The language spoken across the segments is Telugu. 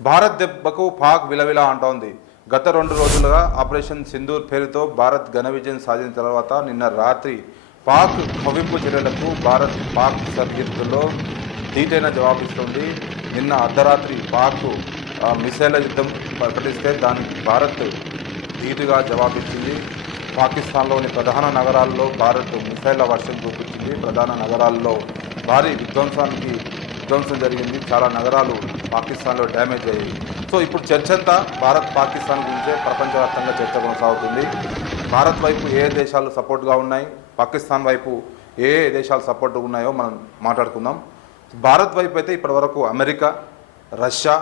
భారత్ దెబ్బకు పాక్ విలవిలా అంటోంది. గత 2 రోజులుగా ఆపరేషన్ సింధూర్ పేరుతో భారత్ ఘన విజయం సాధించిన తర్వాత నిన్న రాత్రి పాక్ కవ్వింపు చర్యలకు భారత్ పాక్ సరిహద్దుల్లో ధీటైన జవాబిస్తుంది. నిన్న అర్ధరాత్రి పాక్ మిసైళ్ల యుద్ధం ప్రకటిస్తే దానికి భారత్ ధీటుగా జవాబిచ్చింది. పాకిస్తాన్లోని ప్రధాన నగరాల్లో భారత్ మిసైళ్ల వర్షం చూపించింది. ప్రధాన నగరాల్లో భారీ విధ్వంసం జరిగింది. చాలా నగరాలు పాకిస్తాన్లో డ్యామేజ్ అయ్యాయి. సో ఇప్పుడు చర్చ అంతా భారత్ పాకిస్తాన్ గురించే ప్రపంచవ్యాప్తంగా చర్చ కొనసాగుతుంది. భారత్ వైపు ఏ దేశాలు సపోర్ట్గా ఉన్నాయి, పాకిస్తాన్ వైపు ఏ దేశాలు సపోర్ట్గా ఉన్నాయో మనం మాట్లాడుకుందాం. భారత్ వైపు అయితే ఇప్పటివరకు America, Russia,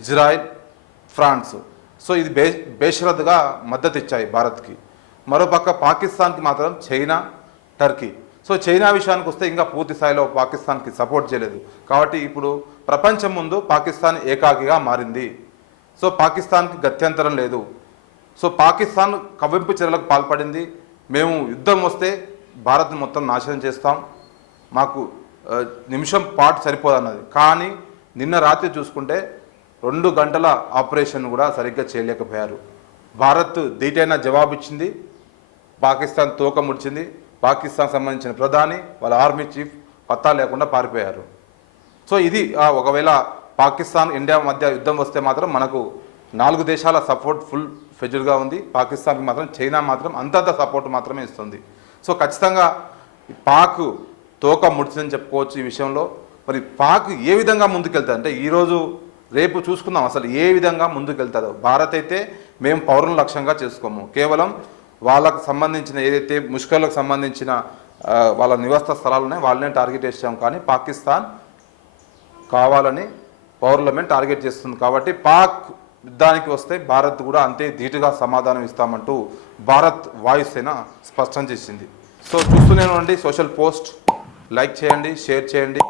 Israel, France so ఇది బేషరతుగా మద్దతు ఇచ్చాయి భారత్కి. మరోపక్క పాకిస్తాన్కి మాత్రం చైనా, టర్కీ. సో చైనా విషయానికి వస్తే ఇంకా పూర్తి స్థాయిలో పాకిస్తాన్కి సపోర్ట్ చేయలేదు. కాబట్టి ఇప్పుడు ప్రపంచం ముందు పాకిస్తాన్ ఏకాకిగా మారింది. సో పాకిస్తాన్కి గత్యంతరం లేదు. సో పాకిస్తాన్ కవ్వింపు చర్యలకు పాల్పడింది. మేము యుద్ధం వస్తే భారత్ని మొత్తం నాశనం చేస్తాం, మాకు నిమిషం పాటు సరిపోదన్నది. కానీ నిన్న రాత్రి చూసుకుంటే 2 గంటల ఆపరేషన్ కూడా సరిగ్గా చేయలేకపోయారు. భారత్ ధీటైన జవాబిచ్చింది. పాకిస్తాన్ తోక ముడిచింది. పాకిస్తాన్ సంబంధించిన ప్రధాని, వాళ్ళ ఆర్మీ చీఫ్ పత్తా లేకుండా పారిపోయారు. సో ఇది ఒకవేళ పాకిస్తాన్ ఇండియా మధ్య యుద్ధం వస్తే మాత్రం మనకు 4 దేశాల సపోర్ట్ ఫుల్ ఫెజర్గా ఉంది. పాకిస్తాన్కి మాత్రం చైనా మాత్రం అంతంత సపోర్ట్ మాత్రమే ఇస్తుంది. సో ఖచ్చితంగా పాక్ తోక ముడిచిందని చెప్పుకోవచ్చు ఈ విషయంలో. మరి పాక్ ఏ విధంగా ముందుకెళ్తుంది అంటే ఈరోజు రేపు చూసుకుందాం అసలు ఏ విధంగా ముందుకెళ్తుందో. భారత్ అయితే మేము పౌరులను లక్ష్యంగా చేసుకోము, కేవలం వాళ్ళకు సంబంధించిన ఏదైతే ముష్కర్లకు సంబంధించిన వాళ్ళ నివాస స్థలాలు ఉన్నాయో వాళ్ళనే టార్గెట్ చేసాం. కానీ పాకిస్తాన్ కావాలని పౌరులమే టార్గెట్ చేస్తుంది. కాబట్టి పాక్ యుద్ధానికి వస్తే భారత్ కూడా అంతే ధీటుగా సమాధానం ఇస్తామంటూ భారత్ వాయుసేన స్పష్టం చేసింది. సో చూస్తూనే ఉండండి సోషల్ పోస్ట్, లైక్ చేయండి, షేర్ చేయండి.